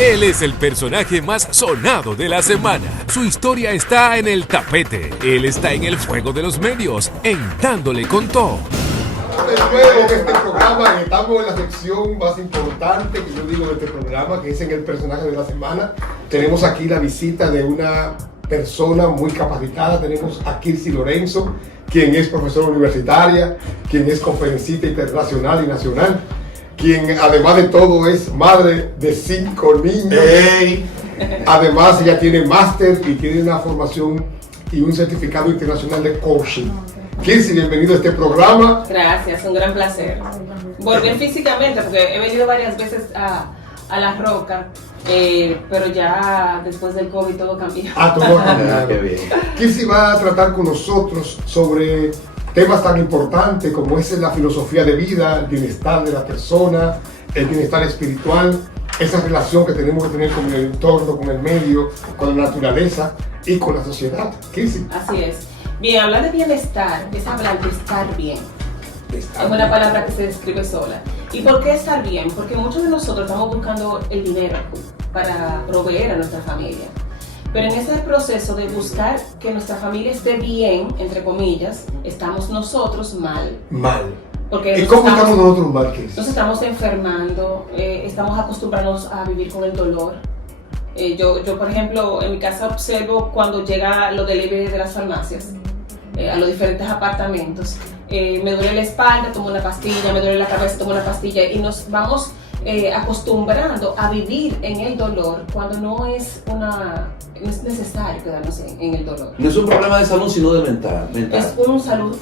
Él es el personaje más sonado de la semana. Su historia está en el tapete. Él está en el fuego de los medios, en Dándole con todo. De nuevo en este programa estamos en la sección más importante que yo digo de este programa, que es en el personaje de la semana. Tenemos aquí la visita de una persona muy capacitada. Tenemos a Kirsi Lorenzo, quien es profesora universitaria, quien es conferencista internacional y nacional, quien además de todo es madre de 5 niños. ¡Hey! Además ella tiene máster y tiene una formación y un certificado internacional de coaching. Kirsi, bienvenido a este programa. Gracias, un gran placer. Volver físicamente, porque he venido varias veces a La Roca, pero ya después del COVID todo cambió. Todo cambiado. Qué bien. Kirsi va a tratar con nosotros sobre temas tan importantes como es la filosofía de vida, el bienestar de la persona, el bienestar espiritual, esa relación que tenemos que tener con el entorno, con el medio, con la naturaleza y con la sociedad. Kirsi. Así es. Bien, hablar de bienestar es hablar de estar bien. Es una palabra que se describe sola. ¿Y por qué estar bien? Porque muchos de nosotros estamos buscando el dinero para proveer a nuestra familia. Pero en ese proceso de buscar que nuestra familia esté bien, entre comillas, estamos nosotros mal. Porque ¿Y cómo estamos nosotros mal, Kirsi? Nos estamos enfermando, estamos acostumbrados a vivir con el dolor. Yo, por ejemplo, en mi casa observo cuando llega lo delivery de las farmacias a los diferentes apartamentos. Me duele la espalda, tomo una pastilla, me duele la cabeza, tomo una pastilla, y nos vamos acostumbrando a vivir en el dolor cuando no es necesario quedarnos en el dolor. No es un problema de salud, sino de mental.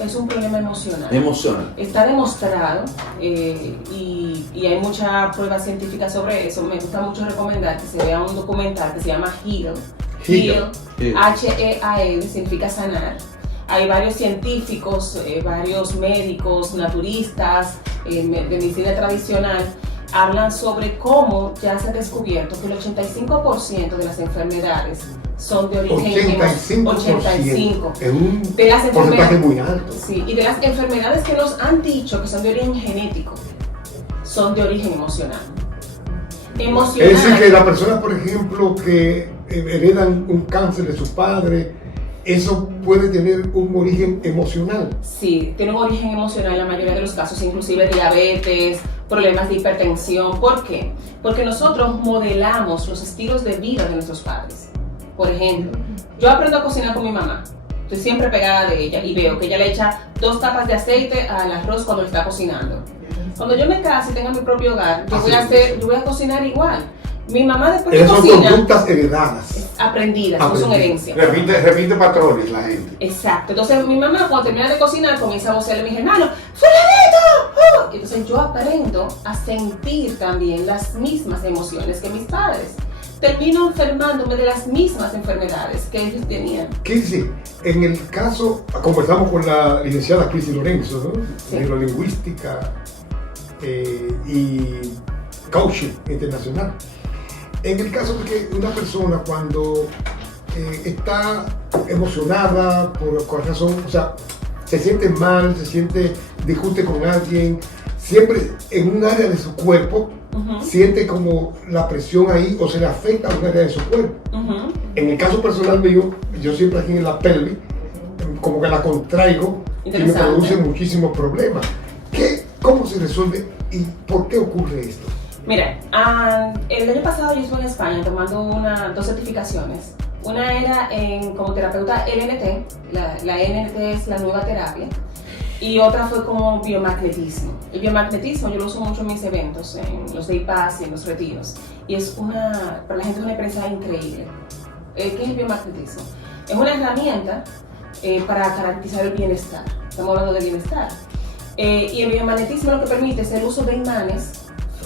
Es un problema emocional. Está demostrado y hay mucha prueba científica sobre eso. Me gusta mucho recomendar que se vea un documental que se llama Heal. H-E-A-L, significa sanar. Hay varios científicos, varios médicos, naturistas, de medicina tradicional, hablan sobre cómo ya se ha descubierto que el 85% de las enfermedades son de origen 85%. Es un de las porcentaje muy alto. Sí, y de las enfermedades que nos han dicho que son de origen genético, son de origen emocional. Es decir, que la persona, por ejemplo, que heredan un cáncer de sus padres, ¿eso puede tener un origen emocional? Sí, tiene un origen emocional en la mayoría de los casos, inclusive diabetes, problemas de hipertensión. ¿Por qué? Porque nosotros modelamos los estilos de vida de nuestros padres. Por ejemplo, yo aprendo a cocinar con mi mamá. Estoy siempre pegada de ella y veo que ella le echa 2 tapas de aceite al arroz cuando lo está cocinando. Cuando yo me case y tenga mi propio hogar, yo voy a cocinar igual. Mi mamá después de cocina... Son conductas heredadas. Aprendidas, no son herencias. Repite patrones la gente. Exacto. Entonces mi mamá cuando termina de cocinar comienza a vocearle a mis hermanos, ¡Fulanito! Entonces yo aprendo a sentir también las mismas emociones que mis padres. Termino enfermándome de las mismas enfermedades que ellos tenían. Kirsi, en el caso, conversamos con la licenciada Kirsi Lorenzo, ¿no? Sí. Neurolingüística y coaching internacional. En el caso de que una persona cuando está emocionada por cualquier razón, o sea, se siente mal, discute con alguien, siempre en un área de su cuerpo, siente como la presión ahí o se le afecta a un área de su cuerpo. En el caso personal mío, yo siempre aquí en la pelvis, como que la contraigo y me produce muchísimos problemas. ¿Cómo se resuelve y por qué ocurre esto? Mira, el año pasado yo estuve en España tomando 2 certificaciones. Una era como terapeuta LNT, la LNT es la nueva terapia, y otra fue como biomagnetismo. El biomagnetismo yo lo uso mucho en mis eventos, en los Day Pass y en los retiros, y para la gente es una experiencia increíble. ¿Qué es el biomagnetismo? Es una herramienta para garantizar el bienestar. Estamos hablando de bienestar. Y el biomagnetismo lo que permite es el uso de imanes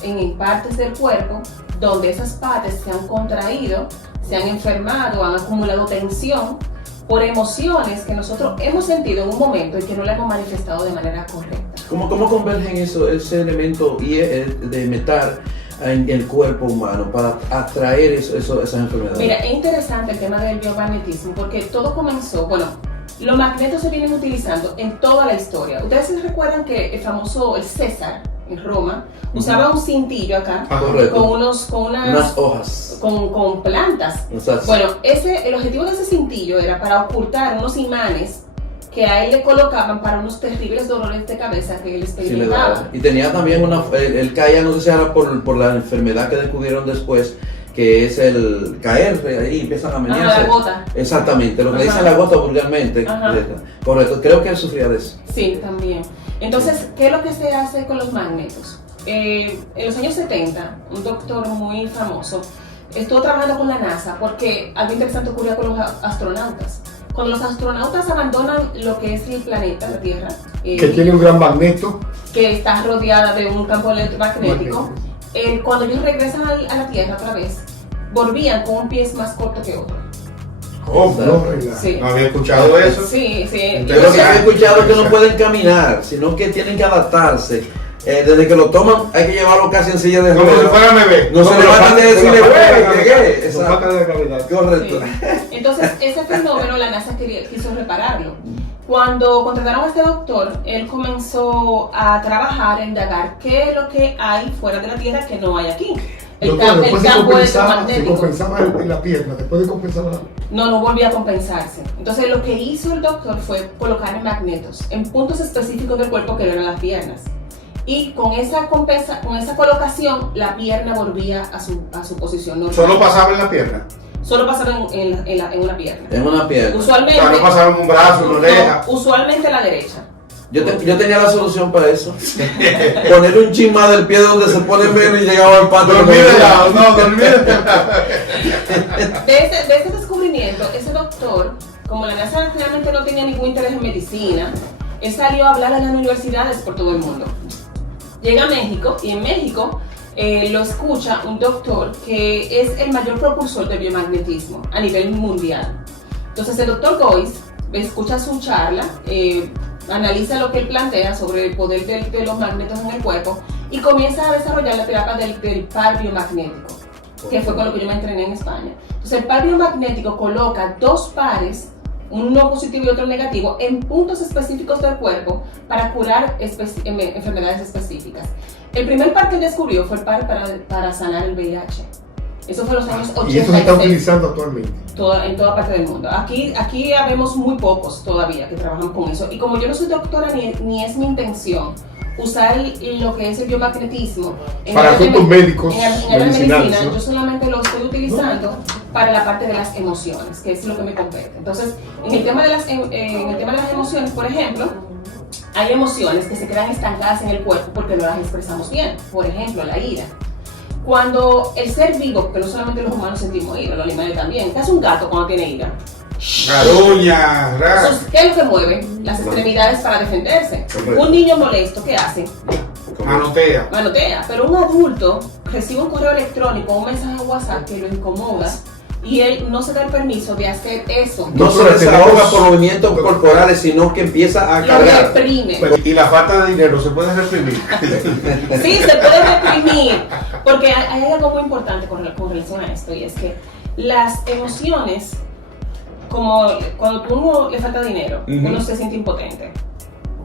en partes del cuerpo donde esas partes se han contraído, se han enfermado, han acumulado tensión por emociones que nosotros hemos sentido en un momento y que no la hemos manifestado de manera correcta. ¿Cómo convergen ese elemento de metal en el cuerpo humano para atraer esas enfermedades? Mira, es interesante el tema del biomagnetismo porque todo comenzó, los magnetos se vienen utilizando en toda la historia. Ustedes se recuerdan que el César en Roma, usaba un cintillo acá, Correcto. con unas hojas. con plantas. Exacto. Bueno, el objetivo de ese cintillo era para ocultar unos imanes que a él le colocaban para unos terribles dolores de cabeza que él experimentaba. Y tenía también él caía, no sé si era por la enfermedad que descubrieron después, que es el caer, ahí empiezan a menearse. La gota. Exactamente, lo que dicen la gota vulgarmente. Correcto, creo que él sufría de eso. Sí, también. Entonces, ¿qué es lo que se hace con los magnetos? En los años 70, un doctor muy famoso estuvo trabajando con la NASA porque algo interesante ocurría con los astronautas. Cuando los astronautas abandonan lo que es el planeta, la Tierra, que tiene un gran magneto, que está rodeada de un campo electromagnético, cuando ellos regresan a la Tierra otra vez, volvían con un pie más corto que otro. Oh, no, sí. ¿No había escuchado eso? Sí. Pero lo que había escuchado es que no pueden caminar, sino que tienen que adaptarse. Desde que lo toman hay que llevarlo casi en silla de ruedas. Como si fuera bebé. No se levantan de decirle, güey, llegué. Falta de gravedad. Correcto. Sí. Entonces, ese fenómeno la NASA quiso repararlo. Cuando contrataron a este doctor, él comenzó a trabajar, a indagar qué es lo que hay fuera de la Tierra que no hay aquí. El campo se compensaba en la pierna, después de compensar no volvía a compensarse. Entonces lo que hizo el doctor fue colocar magnetos en puntos específicos del cuerpo que no eran las piernas. Y con esa colocación, la pierna volvía a su posición normal. ¿Solo pasaba en la pierna? Solo pasaba en una pierna. En una pierna. Usualmente. O sea, no pasaba en un brazo, en una oreja. Usualmente la derecha. Yo tenía la solución para eso. Poner un chin más del pie donde se pone menos y llegaba al patio. Dormir de lado, dormir de lado. De ese descubrimiento, ese doctor, como la NASA realmente no tenía ningún interés en medicina, él salió a hablar a las universidades por todo el mundo. Llega a México y en México lo escucha un doctor que es el mayor propulsor de biomagnetismo a nivel mundial. Entonces el doctor Goiz escucha su charla, analiza lo que él plantea sobre el poder de los magnetos en el cuerpo y comienza a desarrollar la terapia del par biomagnético, que fue con lo que yo me entrené en España. Entonces el par biomagnético coloca dos pares, uno positivo y otro negativo, en puntos específicos del cuerpo para curar enfermedades específicas. El primer par que él descubrió fue el par para sanar el VIH. Eso fue en los años 86. Y eso se está utilizando actualmente. En toda parte del mundo. Aquí habemos muy pocos todavía que trabajan con eso. Y como yo no soy doctora ni es mi intención usar lo que es el biomagnetismo para asuntos médicos, en la medicina, ¿no? Yo solamente lo estoy utilizando para la parte de las emociones, que es lo que me compete. Entonces, en el tema de las emociones, por ejemplo, hay emociones que se quedan estancadas en el cuerpo porque no las expresamos bien. Por ejemplo, la ira. Cuando el ser vivo, porque no solamente los humanos sentimos ira, los animales también, ¿qué hace un gato cuando tiene ira? Caruña, Entonces, ¿qué es lo que mueve? Las extremidades para defenderse. Un niño molesto, ¿qué hace? Manotea. Pero un adulto recibe un correo electrónico o un mensaje en WhatsApp que lo incomoda y él no se da el permiso de hacer eso. No se desahoga por movimientos corporales, sino que empieza a cargar. Lo reprime. Y la falta de dinero se puede reprimir. Sí, se puede reprimir. Porque hay algo muy importante con relación a esto, y es que las emociones, como cuando a uno le falta dinero, uno se siente impotente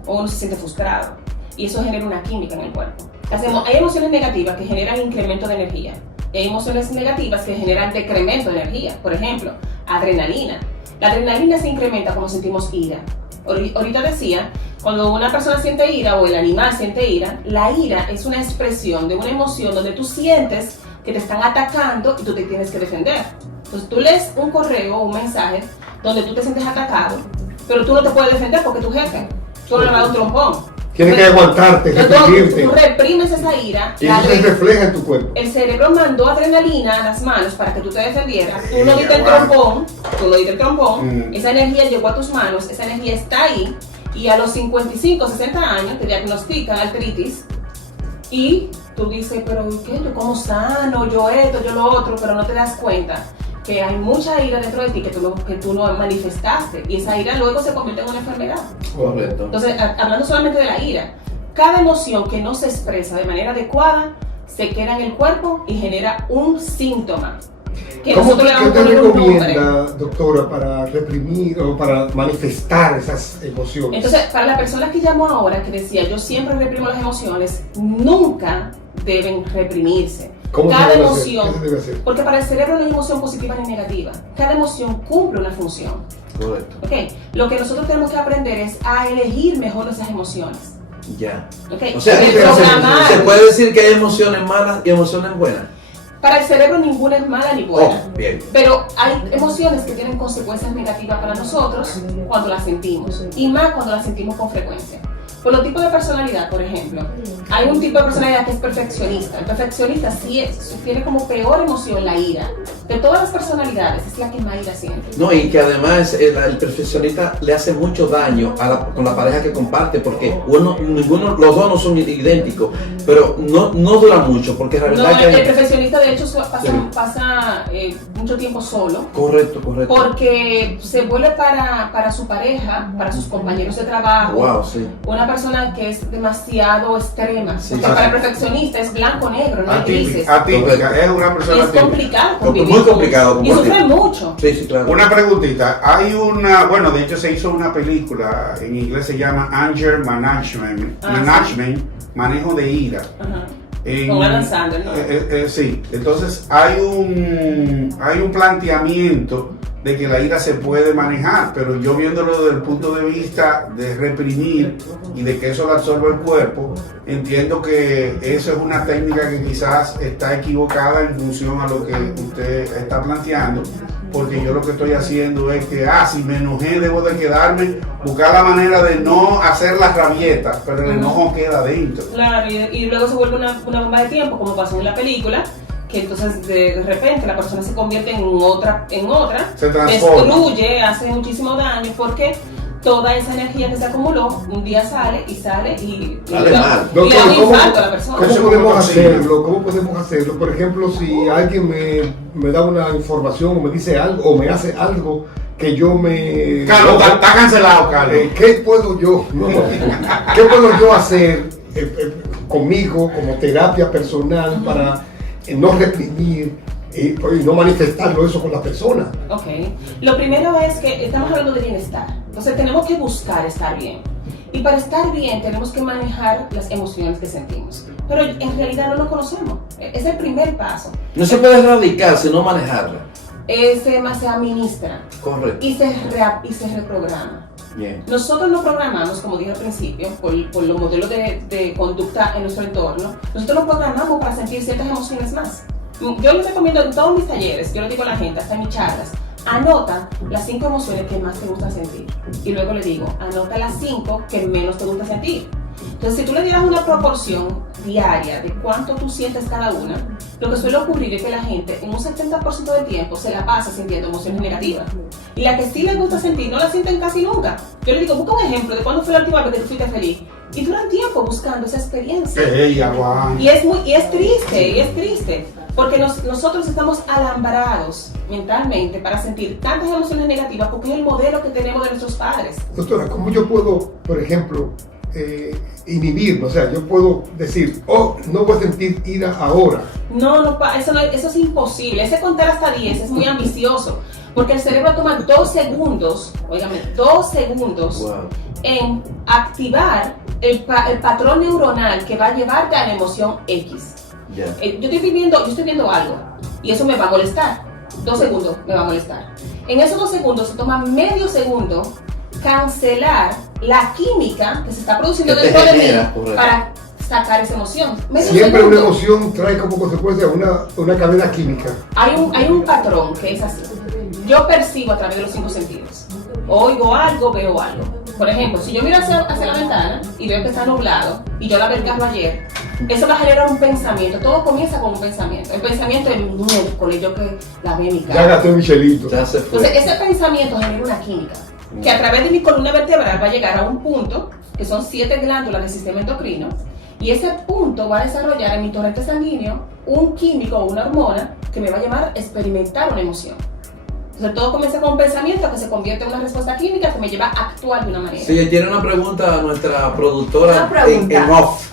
o uno se siente frustrado y eso genera una química en el cuerpo. Hay emociones negativas que generan incremento de energía y hay emociones negativas que generan decremento de energía. Por ejemplo, adrenalina. La adrenalina se incrementa cuando sentimos ira. Ahorita decía, cuando una persona siente ira o el animal siente ira, la ira es una expresión de una emoción donde tú sientes que te están atacando y tú te tienes que defender. Entonces tú lees un correo o un mensaje donde tú te sientes atacado, pero tú no te puedes defender porque tu jefe, tú no le vas a dar un trompón. Tienes que aguantarte, reprimirte. Tú reprimes esa ira. Y eso se refleja en tu cuerpo. El cerebro mandó adrenalina a las manos para que tú te defendieras. Tú no diste el trompón, esa energía llegó a tus manos, esa energía está ahí. Y a los 55, 60 años te diagnostican artritis y tú dices, pero ¿qué? ¿Yo cómo sano? Yo esto, yo lo otro, pero no te das cuenta que hay mucha ira dentro de ti que tú no manifestaste y esa ira luego se convierte en una enfermedad. Correcto. Entonces, hablando solamente de la ira, cada emoción que no se expresa de manera adecuada se queda en el cuerpo y genera un síntoma. que ¿Cómo nosotros le qué vamos a te poner un nombre. recomienda, doctora, para reprimir o para manifestar esas emociones? Entonces, para la persona que llamó ahora, que decía, yo siempre reprimo las emociones, nunca deben reprimirse. ¿Cómo se Cada debe hacer? emoción, ¿Qué se debe hacer? porque para el cerebro no hay emoción positiva ni negativa. Cada emoción cumple una función. Correcto. ¿Ok? Lo que nosotros tenemos que aprender es a elegir mejor nuestras emociones. Ya. ¿Ok? O sea, Reprogramar. se puede decir que hay emociones malas y emociones buenas. Para el cerebro ninguna es mala ni buena. Oh, bien. Pero hay emociones que tienen consecuencias negativas para nosotros cuando las sentimos. Y más cuando las sentimos con frecuencia. Por los tipos de personalidad, por ejemplo, hay un tipo de personalidad que es perfeccionista. El perfeccionista sí tiene como peor emoción la ira. De todas las personalidades, es la que más ira siente. No, y que además el perfeccionista le hace mucho daño con la pareja que comparte, porque los dos no son idénticos, pero no dura mucho, porque la No, verdad que el perfeccionista de hecho pasa mucho tiempo solo. Correcto. Porque se vuelve para su pareja, para sus compañeros de trabajo, Wow, sí. una persona que es demasiado extrema. Sí, Porque sí, para el sí. perfeccionista es blanco-negro, no hay grises. Atípica, es una Y persona es atípica. complicado Muy convivir. complicado Y compartir. sufre mucho. Sí, claro. Una preguntita, bueno, de hecho se hizo una película, en inglés se llama Anger Management, manejo de ira. Ajá. En- Con Adam Sandler, ¿no? Sí, entonces hay un planteamiento de que la ira se puede manejar, pero yo viéndolo desde el punto de vista de reprimir y de que eso lo absorbe el cuerpo, entiendo que eso es una técnica que quizás está equivocada en función a lo que usted está planteando, porque yo lo que estoy haciendo es que, si me enojé debo de quedarme, buscar la manera de no hacer las rabietas, pero el enojo queda dentro. Claro, y luego se vuelve una bomba de tiempo, como pasó en la película, que entonces de repente la persona se convierte en otra, Se transforma. destruye, hace muchísimo daño, porque toda esa energía que se acumuló, un día sale y Sale mal. y le da un Doctor, infarto a la persona. ¿Cómo Eso podemos como toxina. hacerlo? ¿Cómo podemos hacerlo? Por ejemplo, si alguien me da una información o me dice algo o me hace algo que yo me... Carlos, está cancelado, Carlos. ¿Qué puedo yo? ¿Qué puedo yo hacer conmigo como terapia personal para no reprimir y no manifestarlo eso con la persona? Ok. Lo primero es que estamos hablando de bienestar. Entonces tenemos que buscar estar bien. Y para estar bien tenemos que manejar las emociones que sentimos. Pero en realidad no lo conocemos. Es el primer paso. No se puede erradicar, sino manejarla. Se administra Correcto. y se reprograma. Bien. Nosotros no programamos, como dije al principio, por los modelos de conducta en nuestro entorno, nosotros lo programamos para sentir ciertas emociones más. Yo les recomiendo en todos mis talleres, yo le digo a la gente, hasta en mis charlas, anota las 5 emociones que más te gusta sentir. Y luego le digo, anota las 5 que menos te gusta sentir. Entonces, si tú le dieras una proporción diaria de cuánto tú sientes cada una, lo que suele ocurrir es que la gente en un 70% del tiempo se la pasa sintiendo emociones negativas. Y la que sí le gusta sentir no la sienten casi nunca. Yo le digo, busca un ejemplo de cuándo fue la última vez que tú fuiste feliz. Y duran tiempo buscando esa experiencia. Y es triste, porque nosotros estamos alambrados mentalmente para sentir tantas emociones negativas porque es el modelo que tenemos de nuestros padres. Doctora, ¿cómo yo puedo, por ejemplo, inhibirme? O sea, yo puedo decir, no voy a sentir ira ahora. Eso es imposible. Ese contar hasta 10 es muy ambicioso, porque el cerebro toma 2 segundos, óigame, 2 segundos Wow. en activar el patrón neuronal que va a llevarte a la emoción X. Ya. Yo estoy viendo algo y eso me va a molestar. 2 segundos me va a molestar. En esos 2 segundos se toma medio segundo cancelar la química que se está produciendo Que te dentro de genera, mí correcto. para sacar esa emoción. Medio Siempre segundo. una emoción trae como consecuencia una cadena química. Hay un patrón que es así. Yo percibo a través de los 5 sentidos. Oigo algo, veo algo. Por ejemplo, si yo miro hacia la ventana y veo que está nublado y yo lavé el carro ayer, eso va a generar un pensamiento. Todo comienza con un pensamiento. El pensamiento es miércoles, yo que lavé mi Ya carro. gasté Michelito. Ya se fue. Entonces, ese pensamiento genera una química que a través de mi columna vertebral va a llegar a un punto, que son 7 glándulas del sistema endocrino, y ese punto va a desarrollar en mi torrente sanguíneo un químico o una hormona que me va a llevar a experimentar una emoción. Entonces, todo comienza con un pensamiento que se convierte en una respuesta química que me lleva a actuar de una manera. Sí, tiene una pregunta a nuestra productora Una pregunta. en off.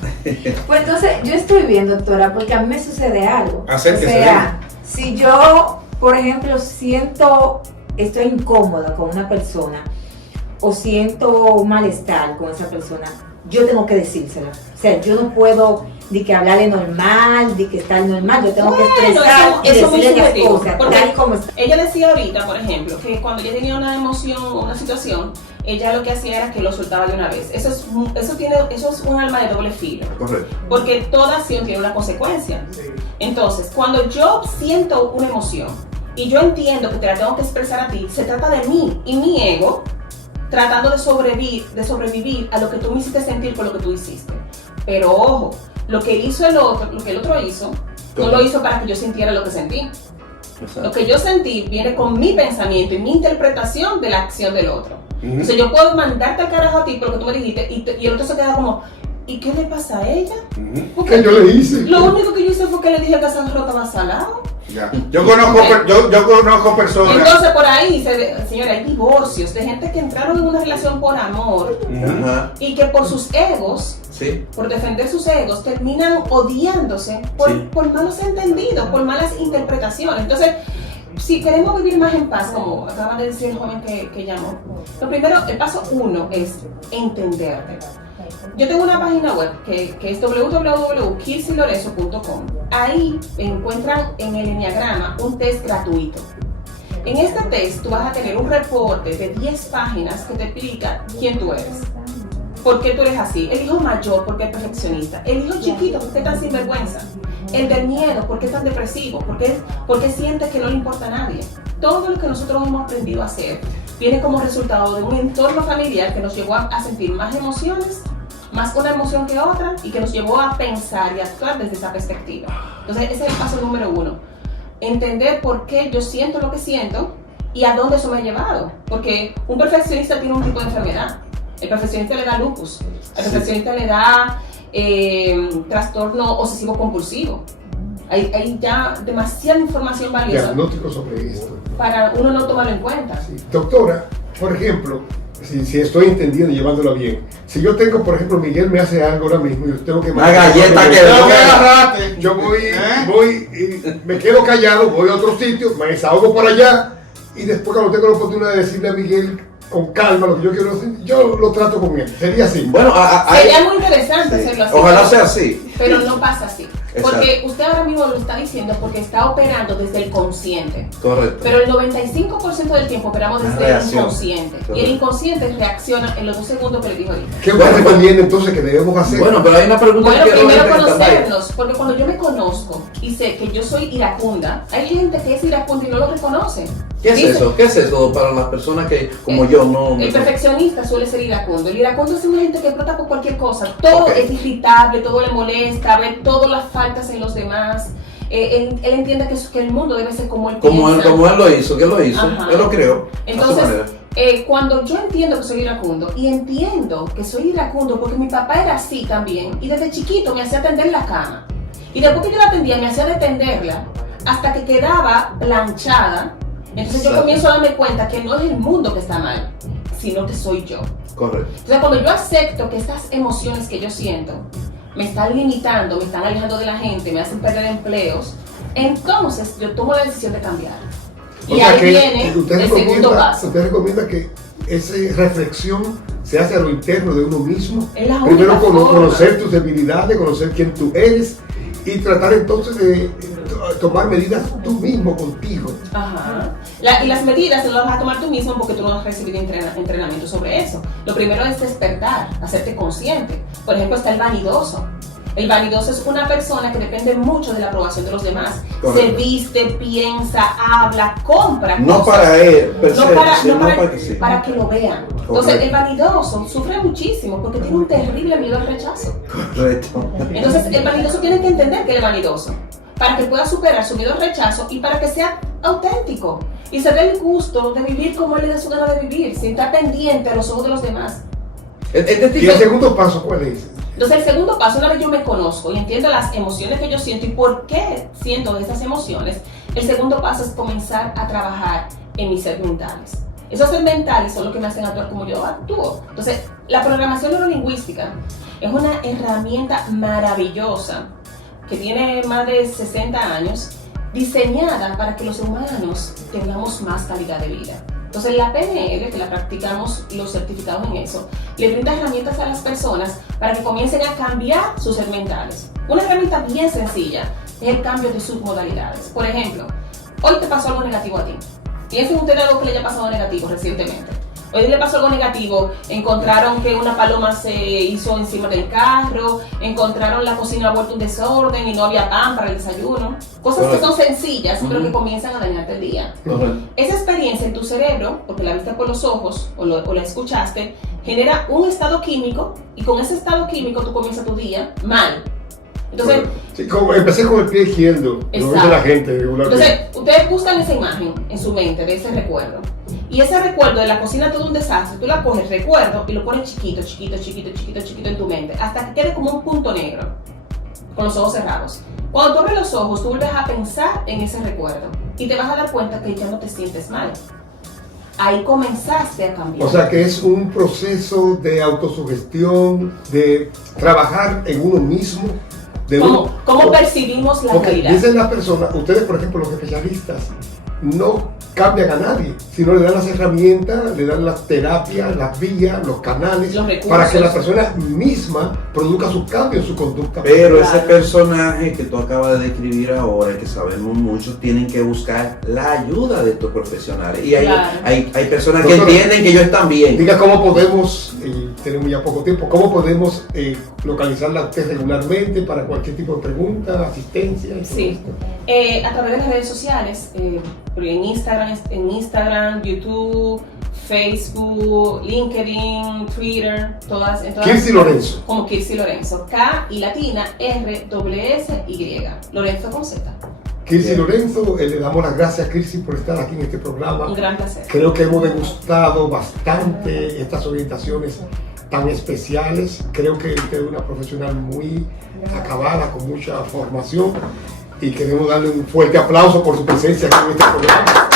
Pues entonces, yo estoy bien, doctora, porque a mí me sucede algo. Acérquese, o sea, si yo Por ejemplo, estoy incómoda con una persona o siento malestar con esa persona, yo tengo que decírselo. O sea, yo no puedo ni que hablarle normal, ni que estar normal, yo tengo que expresar y eso es muy decirle las subjetivo, cosas, porque tal y como está. ella decía ahorita, por ejemplo, que cuando ella tenía una emoción o una situación, ella lo que hacía era que lo soltaba de una vez. Eso es un arma de doble filo. Correcto. Porque toda acción tiene una consecuencia. Entonces, cuando yo siento una emoción y yo entiendo que te la tengo que expresar a ti, se trata de mí y mi ego tratando de sobrevivir a lo que tú me hiciste sentir por lo que tú hiciste. Pero ojo, lo que el otro hizo, no lo hizo para que yo sintiera lo que sentí. Exacto. Lo que yo sentí viene con mi pensamiento y mi interpretación de la acción del otro. Entonces yo puedo mandarte al carajo a ti por lo que tú me dijiste y el otro se queda como, ¿y qué le pasa a ella? ¿Qué yo le hice? Lo único que yo hice fue que le dije que esa rota va salado. Ya. Yo conozco personas. Entonces por ahí, señora, hay divorcios de gente que entraron en una relación por amor Ajá. y que por sus egos, Sí. por defender sus egos, terminan odiándose por malos entendidos, por malas interpretaciones. Entonces, si queremos vivir más en paz, como acaba de decir el joven que llamó, lo primero, el paso 1 es entenderte. Yo tengo una página web que es www.kirsiloreso.com. Ahí encuentran en el Enneagrama un test gratuito. En este test tú vas a tener un reporte de 10 páginas que te explica quién tú eres. ¿Por qué tú eres así? El hijo mayor, ¿por qué es perfeccionista? El hijo chiquito, ¿por qué es tan sinvergüenza? El del miedo, ¿por qué es tan depresivo? ¿Por qué sientes que no le importa a nadie? Todo lo que nosotros hemos aprendido a hacer viene como resultado de un entorno familiar que nos llevó a sentir más emociones, más una emoción que otra, y que nos llevó a pensar y actuar desde esa perspectiva. Entonces ese es el paso número 1. Entender por qué yo siento lo que siento y a dónde eso me ha llevado. Porque un perfeccionista tiene un tipo de enfermedad. El perfeccionista le da lupus, el perfeccionista le da trastorno obsesivo compulsivo. Hay ya demasiada información valiosa Diagnóstico sobre esto. para uno no tomarlo en cuenta. Sí. Doctora, por ejemplo, si estoy entendiendo y llevándola bien, si yo tengo, por ejemplo, Miguel me hace algo ahora mismo y yo tengo que... Una galleta que... No me agarraste. Yo voy y me quedo callado, voy a otro sitio, me desahogo por allá y después cuando tengo la oportunidad de decirle a Miguel con calma lo que yo quiero decir, yo lo trato con él. Sería así. Bueno, sería muy interesante hacerlo así. Ojalá sea así. Pero no pasa así. Exacto. Porque usted ahora mismo lo está diciendo porque está operando desde el consciente. Correcto. Pero el 95% del tiempo operamos desde el Reacción. inconsciente. Correcto. Y el inconsciente reacciona en los 2 segundos que le dijo ahorita. ¿Qué me recomienda entonces que debemos hacer? Bueno, pero hay una pregunta Bueno, que quiero primero contestar. conocernos, porque cuando yo me conozco y sé que yo soy iracunda, hay gente que es iracunda y no lo reconoce. ¿Qué es Dice, eso? ¿Qué es eso para las personas que, como yo, no... El perfeccionista suele ser iracundo. El iracundo es una gente que explota por cualquier cosa. Todo Ok. es irritable, todo le molesta, ve todas las faltas en los demás. Él entiende que el mundo debe ser como él piensa. Como él lo hizo, ¿qué lo hizo? Ajá. Él lo creó. Entonces, a su manera. cuando yo entiendo que soy iracundo, y entiendo que soy iracundo porque mi papá era así también, y desde chiquito me hacía tender la cama, y después que yo la atendía me hacía detenderla hasta que quedaba planchada. Entonces yo Exacto. comienzo a darme cuenta que no es el mundo que está mal, sino que soy yo. Correcto. Entonces cuando yo acepto que estas emociones que yo siento me están limitando, me están alejando de la gente, me hacen perder empleos, entonces yo tomo la decisión de cambiar. O Y sea ahí que viene usted el segundo paso. Usted recomienda que esa reflexión se hace a lo interno de uno mismo. Es la Primero única forma. conocer tus debilidades, conocer quién tú eres y tratar entonces de tomar medidas tú mismo contigo. Ajá. Y las medidas no las vas a tomar tú mismo porque tú no has recibido entrenamiento sobre eso. Lo primero es despertar, hacerte consciente. Por ejemplo, está el vanidoso. El vanidoso es una persona que depende mucho de la aprobación de los demás. Correcto. Se viste, piensa, habla, compra No cosas. para él, per se, No para, sino no para, para que sí. para que lo vean. Entonces, el vanidoso sufre muchísimo porque tiene un terrible miedo al rechazo. Correcto. Entonces, el vanidoso tiene que entender que él es vanidoso para que pueda superar su miedo al rechazo y para que sea auténtico y se dé el gusto de vivir como él le da su gana de vivir, sin estar pendiente a los ojos de los demás. Este Y tipo... el segundo paso, ¿cuál es? Entonces, el segundo paso, una vez yo me conozco y entiendo las emociones que yo siento y por qué siento esas emociones, el segundo paso es comenzar a trabajar en mis sed mentales. Esos sed mentales son los que me hacen actuar como yo actúo. Entonces, la programación neurolingüística es una herramienta maravillosa que tiene más de 60 años diseñada para que los humanos tengamos más calidad de vida. Entonces la PNL, que la practicamos los certificados en eso, le brinda herramientas a las personas para que comiencen a cambiar sus seres mentales. Una herramienta bien sencilla es el cambio de submodalidades. Por ejemplo, hoy te pasó algo negativo a ti. Piensen ustedes algo que le haya pasado negativo recientemente. Hoy le pasó algo negativo, encontraron que una paloma se hizo encima del carro, encontraron la cocina vuelta un desorden y no había pan para el desayuno. Cosas que son sencillas, pero que comienzan a dañarte el día. Esa experiencia en tu cerebro, porque la viste por los ojos o la escuchaste, genera un estado químico y con ese estado químico tú comienzas tu día mal. Entonces, sí, como empecé con el pie izquierdo, lo dice la gente regularmente. Entonces, ustedes buscan esa imagen en su mente de ese recuerdo. Y ese recuerdo de la cocina todo un desastre, tú la coges recuerdo y lo pones chiquito en tu mente, hasta que quede como un punto negro, con los ojos cerrados. Cuando tú abres los ojos, tú vuelves a pensar en ese recuerdo y te vas a dar cuenta que ya no te sientes mal. Ahí comenzaste a cambiar. O sea que es un proceso de autosugestión, de trabajar en uno mismo. ¿Cómo percibimos la realidad? Dicen las personas, ustedes por ejemplo los especialistas, no cambian a nadie, sino le dan las herramientas, le dan las terapias, las vías, los canales, para que la persona misma produzca sus cambios en su conducta. Pero ese personaje que tú acabas de describir ahora, que sabemos mucho, tienen que buscar la ayuda de estos profesionales. Y hay personas que entienden que ellos están bien. Diga cómo podemos, tenemos ya poco tiempo, cómo podemos localizarla a usted regularmente para cualquier tipo de pregunta, asistencia. Sí, a través de las redes sociales, en Instagram, YouTube, Facebook, LinkedIn, Twitter, todas Kirsi Lorenzo. Como Kirsi Lorenzo, K y latina, R, S, Y, Lorenzo con Z. Kirsi Lorenzo, le damos las gracias a Kirsi por estar aquí en este programa. Un gran placer. Creo que hemos degustado bastante estas orientaciones tan especiales. Creo que usted es una profesional muy acabada, con mucha formación, y queremos darle un fuerte aplauso por su presencia aquí en este programa.